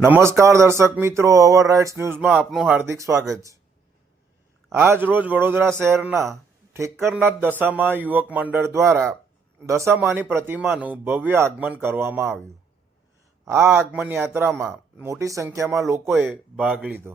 નમસ્કાર દર્શક મિત્રો, અવર રાઇટ્સ ન્યૂઝમાં આપનું હાર્દિક સ્વાગત છે. આજ રોજ વડોદરા શહેરના ઠેકરનાથ દશામા યુવક મંડળ દ્વારા દશામાની પ્રતિમાનું ભવ્ય આગમન કરવામાં આવ્યું. આ આગમન યાત્રામાં મોટી સંખ્યામાં લોકોએ ભાગ લીધો.